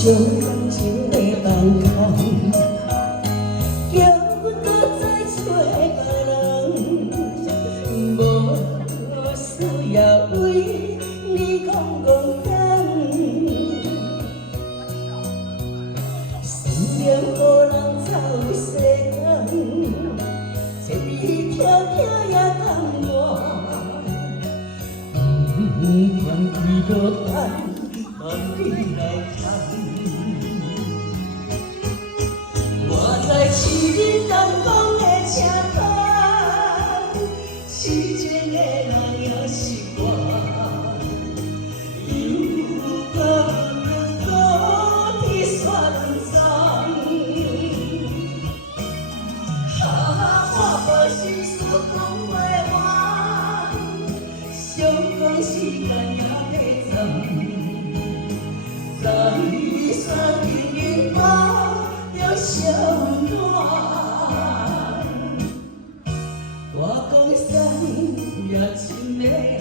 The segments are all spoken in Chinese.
上感情的放空，叫阮搁再找别人，无需要为你讲讲等。思念予人走世间，千里迢迢也甘愿。愿几落单，万你来看。我在痴人人讲的车站，痴情的人也是我。又搁伫山上，我无心事讲袂完，想讲时间也短暂。在山顶迎抱着小暖，大江山也亲的人，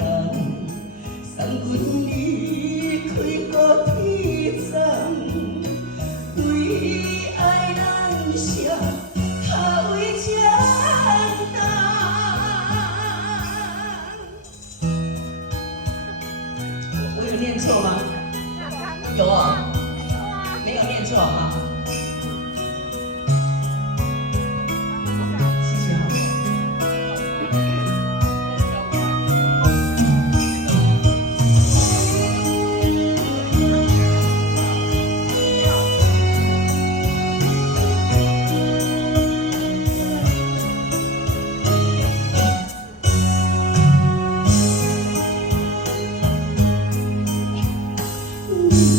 送阮离开高天山，为爱咱写下为简单。我有念错吗？有啊，没有念错啊。谢谢啊。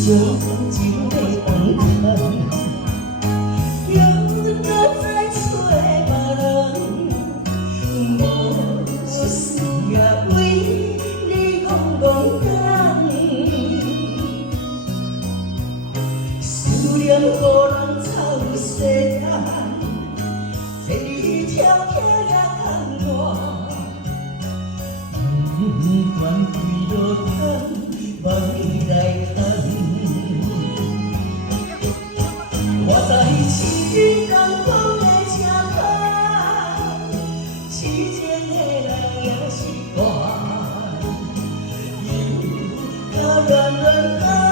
上感情的放空，叫阮搁再找别人，无需要为你讲讲等。思念予人走世间，千里迢迢也甘愿。愿几落单，万你来看。我在痴人人讲的车站，痴情的人也是我，又甲恋恋。